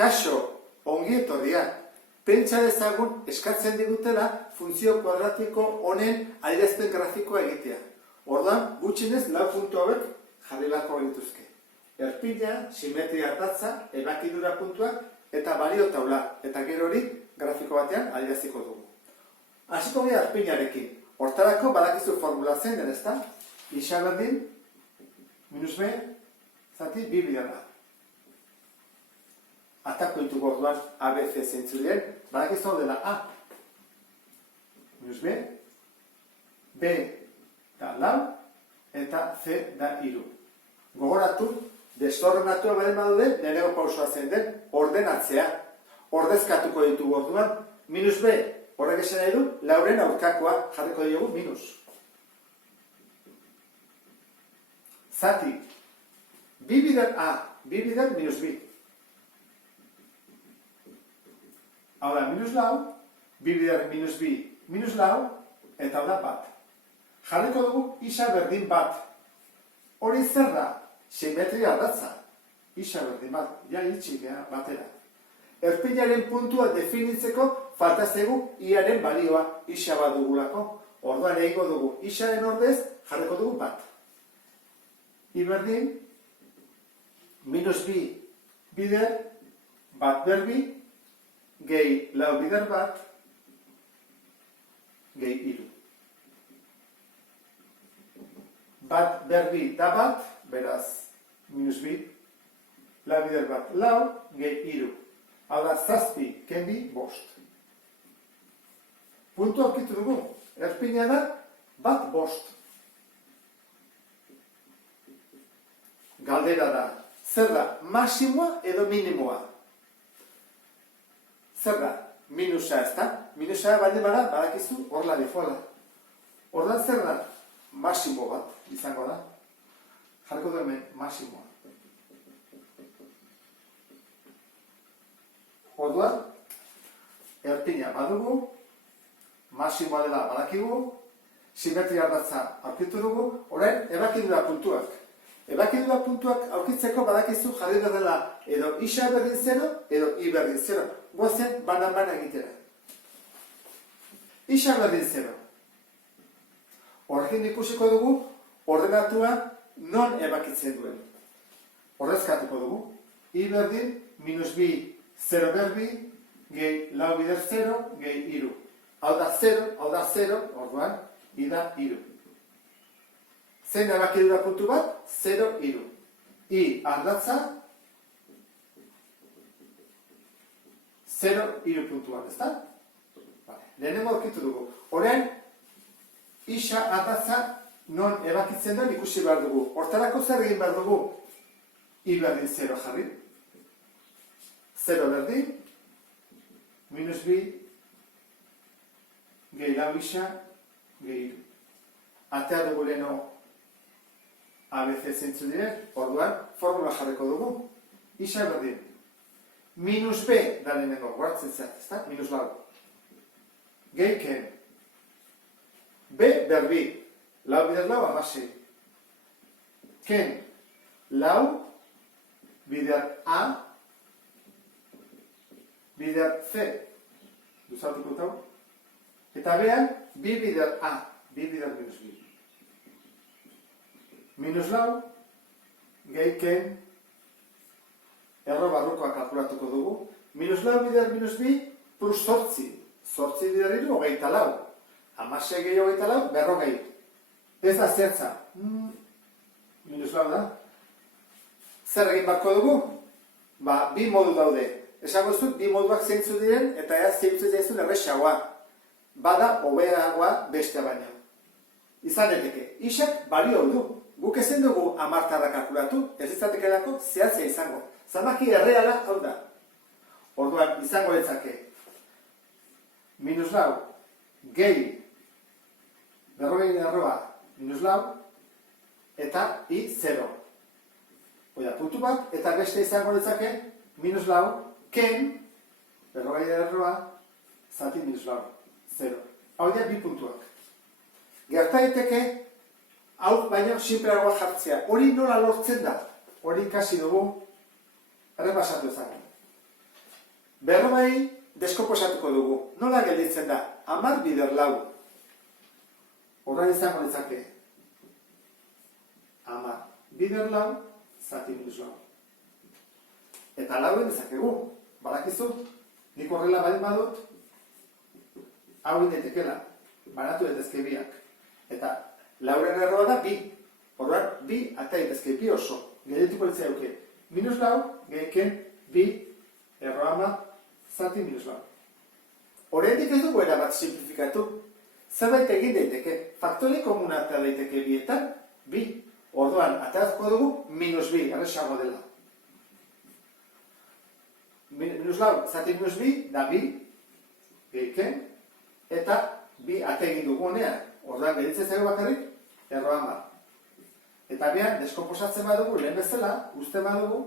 Kaixo, ongi etorria. Pentsa dezagun eskatzen digutela funtzio kuadratiko honen adierazpen grafikoa egitea. Orduan, gutxienez 4 puntu hauek jarri beharko genituzke. Erpina, simetria ardatza, ebakidura puntuak eta balio taula. Eta gero hori grafiko batean adieraziko dugu. Hasiko gara erpinarekin. Hortarako badakizu formula zein den, ezta? Isa berdin, minus b, zati, b bider a. Atako ditugu orduan A, B, C zeintzu diren, badakizu dela A. Minus B, B da lau, eta C da iru. Gogoratu, desordenatua beren badude, nerego pausua zein den, ordenatzea. Ordezkatuko ditugu orduan, minus B, horrek esan nahi du, lauren aurkakoa jarriko diogu minus. Zati, B bider A, B bider minus B. Hau da, minus lau, B bider minus B, minus lau, eta hau da bat. Jarriko dugu isa berdin bat. Hori zer da? Simetria ardatza. Isa berdin bat, ja itxi batera. Erpinaren puntua definitzeko falta zaigu iaren balioa isa bat dugulako. Orduan egingo dugu isaren ordez jarriko dugu bat. I berdin, minus B bider, bat berbi, gehi lau bider bat, gehi iru. Bat berbi da bat, beraz, minus bi, lau bider bat lau, gehi iru. Hau da, zazpi, kenbi, bost. Puntu aurkitu dugu, erpina da, bat bost. Galdera da, zer da, maximoa edo minimoa? Zer da? Minusa ez da? Minusa baldin bada, badakizu, horla defola. Ordan zer da? Maximo bat izango da. Jarriko du hemen, maximoa. Orduan, erpina badugu, maximoa dela badakigu, simetria ardatza aurkitu dugu, orain ebakidura puntuak. Ebakidura puntuak aurkitzeko badakizu jarri dela edo isa berdin 0 edo i berdin 0. Goazen banan-bana egitera. Isa berdin 0. Horrekin ikusiko dugu ordenatua non ebakitzen duen. Horrezkatuko dugu. I berdin minus bi 0 berbi gehi lau bider 0 gehi iru. Hau da 0, orduan i da iru. Zein ebakidura puntu bat? 0, iru. I ardatza 0, iru puntuan, ez da? Lehenengo aurkitu dugu. Orain, isa ardatza non ebakitzen duen ikusi behar dugu. Hortarako zer egin behar dugu? I berdin 0 jarri. 0 berdin, minus bi, gehi lau isa, gehi iru. Atea dugu leheno ABC zeintzu diren, orduan, formula jarriko dugu. Isa berdin. Minus B da lehenengo, guartzen zait, ez da? Minus lau. Gehiken. B berbi. Lau bider lau, amasi. Ken. Lau bider A bider C. Duzatuko tau. Eta behan, B bider A. B bider minus B. Minus lau, gehiken, erro barrukoa kalkulatuko dugu. Minus lau bider minus bi, plus sortzi. Sortzi bider iru, 24. Amasei gehi 24, berrogei. Ez da zertza. Minus lau da. Zer egin barko dugu? Ba, bi modu daude. Esango zut, bi moduak zeintzu diren, eta ea zeintzuz daizun errexagoa. Bada, hobeagoa bestea baina. Izan eteke, isak balio du. Guk ezen dugu amartarra kalkulatu, ez izatekelako zehatzea izango. Zamaki erreala hau da. Orduan, izango letzake. Minus lau, gehi, berrogei erroa, minus lau, eta i 0. Oida, puntu bat, eta beste izango letzake, minus lau, ken, berrogei erroa, zati minus lau, 0. Hau da, bi puntuak. Gerta daiteke, hau baina sinpleagoa jartzea. Hori nola lortzen da? Hori ikasi dugu, errepasatu ezagun. Berrogei deskomposatuko dugu. Nola gelditzen da? 10 bider lau. Horra izango ditzake. 10 bider lau, zati minus lau. Eta lauen dezakegu. Badakizu, nik horrela baldin badut, hau indetekela. Banatu daitezke biak. Eta lauren erroa da bi. Horrean, bi ata daitezke bi oso. Geldituko ditzea duke. Minus lau, gehiken bi erroa 10 zati minus lau. Horrendik ez dugu erabat simplifikatu. Zerbait egin daiteke. Faktore komuna ata daiteke bietan, bi. Orduan, ateazko dugu minus bi, arrexago dela. Minus lau, zati minus bi, da bi, gehiken, eta bi ate egin dugu honean. Orduan, geditzen zaigu bakarrik, erroa 10. Eta bian, deskomposatzen badugu, lehen bezala, uste badugu,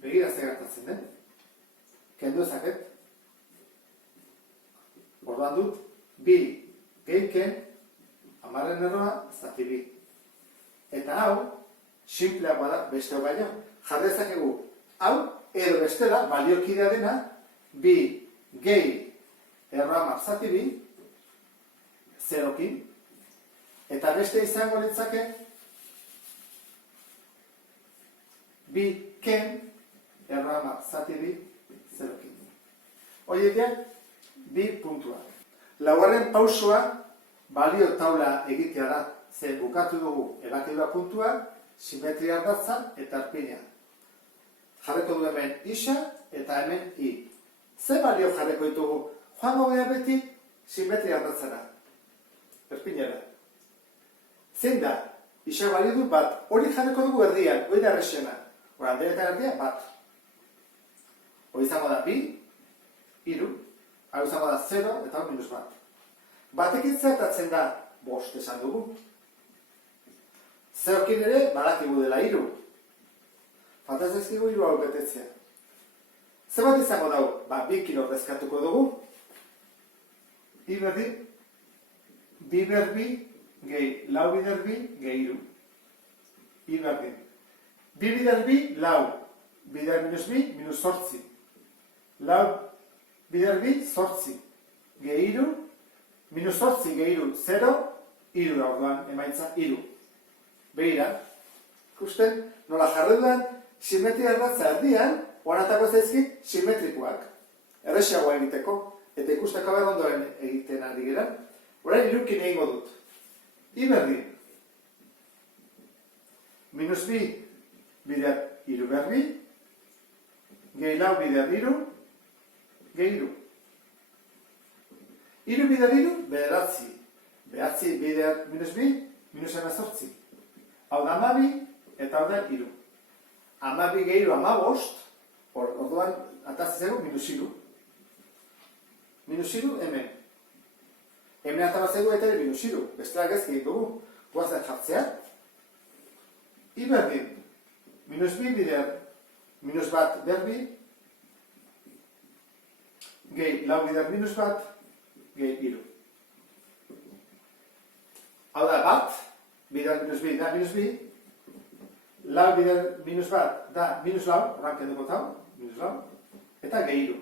begira ze gertatzen den. Kendu ezaket. Orduan dut, bi gehiken, 10 erroa, zati bi. Eta hau, simpleagoa da, beste hau baino. Jarri dezakegu, hau, edo bestela, baliokidea dena, bi gehi erroa 10 zati bi, zerokin, eta beste izango litzake, bi ken erroa 10 zati bi, zerokin. Horiek dira, bi puntuak. Laugarren pausua, balio taula egitea da. Ze bukatu dugu ebakidura puntua, simetria ardatza eta arpina. Jarreko du hemen isa eta hemen i. Ze balio jarreko ditugu? Joango gara beti simetria ardatzara. Erpinera. Zein da? Isa balio du bat. Hori jarreko dugu erdian, hori da errexena. Hora, handeretan erdia bat. Hori izango da bi, iru. Hau izango da 0 eta hor minus bat. Batekin zertatzen da 5 esan dugu. Zerokin ere, badakigu dela 3. Fantazizkigu 3 hau betetzea. Zer bat izango dago? 2 kilo rezkatuko dugu. I berdi, bi berbi, gehi, lau bider bi, gehi 3. I berdi. Bi bider bi, lau. Bider minus bi, minus 8. Lau bider bi, 8. Gehi 3. Minus 8 gehi 3, 0. 3 da orduan, emaitza 3. Begira, ikusten, nola jarri dudan, simetria erratza erdian, oanatako zaizkit simetrikoak. Errexiagoa egiteko, eta ikusteko behar ondoren egiten ari geran. Orain irukin egingo dut. I berdi. Minus bi, bider 3 berbi, gehi lau bider 3, gehi 3. 3 bider 3, bederatzi. Behatzi bider minus bi, minus 18. Hau da 12 eta hau da 3. 12 gehiru 15, orduan atazitzeko minus 3. Minus 3 hemen. Hemen atabatzeko eta minus 3. Besteak ez egin dugu. Guazen jartzea. I berdin. Minus 2 bider minus bat berbi. Gehi lau bider minus bat. Gehi 3. Hau da bat. Bider minus bi da minus bi, lau bider minus bat da minus lau, ranken dugu tau, minus lau, eta gehiru.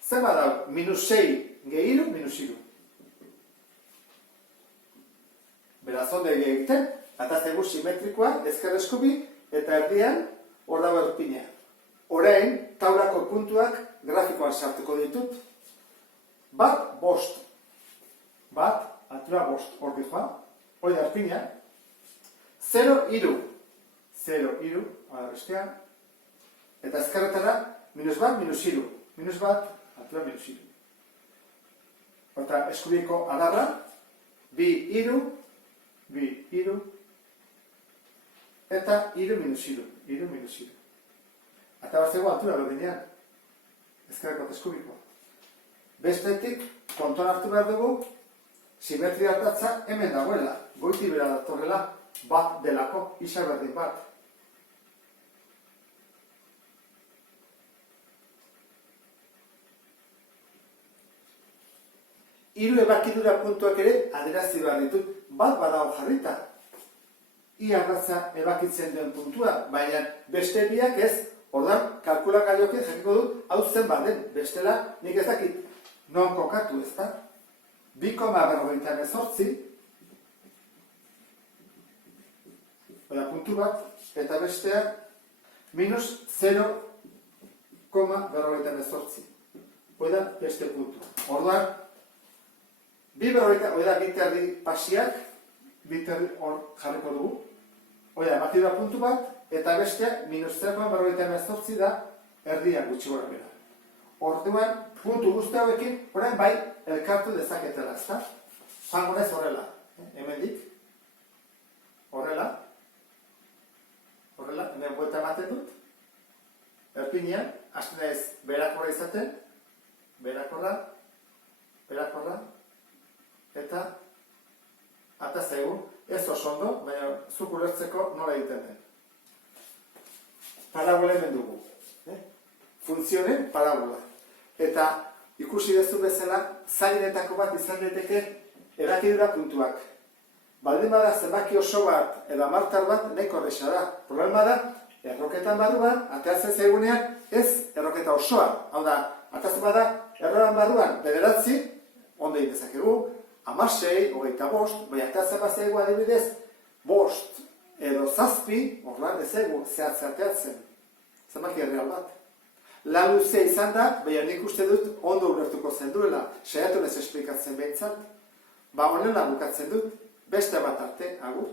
Zer bat dau, minus 6 gehiru, minus 3. Beraz, onde egiten, ataztegu simetrikoa, ezker eskubi, eta erdian, hor dago erpina. Orain, taulako puntuak grafikoan sartuko ditut. Bat, bost. Bat, altura bost, hor dihoa. Hoi da erpina, 0, 3. 0, 3, bestean. Eta ezkerretara, minus bat, minus 3. Minus bat, altura minus 3. Eta eskubiko adarra, bi 3, bi 3, eta 3 minus 3. 3 minus 3. Eta bat zego altura berdinean. Ezkerreko eskubikoa. Bestetik, kontuan hartu behar dugu, simetria ardatza hemen dagoela, goiti bera datorrela, bat delako, isa berdin bat. Hiru ebakidura puntuak ere adierazten behar ditut, bat badago jarrita. I ardatza ebakitzen duen puntua, baina beste biak ez, Ordan, kalkulagailuekin jakiko dut, hau zenbat den, bestela, nik ez dakit non kokatu, ez da? 2,48, puntu bat, eta bestea, minus 0,48. Oida, beste puntu. Ordan, oida, biterdi pasiak, biterdi hor jarriko dugu. Oida, emakidura puntu bat, eta besteak, minus 0,48 da, erdia gutxi gora bera. Orduan, puntu guzti hauekin, orain bai, elkartu dezaketela, ez da? Zango naiz horrela, hemendik, horrela, hemen buelta ematen dut, erpinean, hasten naiz berakorra izaten, berakorra, eta zaigu, ez oso ondo, baina zuk ulertzeko nola egiten den. Parabola hemen dugu. Funtzionen parabola. Eta ikusi dezu bezala, zainetako bat izan daiteke erakidura puntuak. Baldin bada zenbaki oso bat edo amartar bat nahiko erresa da. Problema da, erroketan barruan, ateratzen zaigunean ez erroketa osoa. Hau da, atatzen bada, erroan barruan bederatzi, ondo egin dezakegu, 16, 25, bai atatzen bat zaigu adibidez, 5 edo 7, orlan ez egu zehatzateatzen. Zenbaki erreal bat. La luze izan da, baina nik uste dut ondo ulertuko zen duela, saiatu ez esplikatzen behintzat. Honela bukatzen dut, beste bat arte, agur.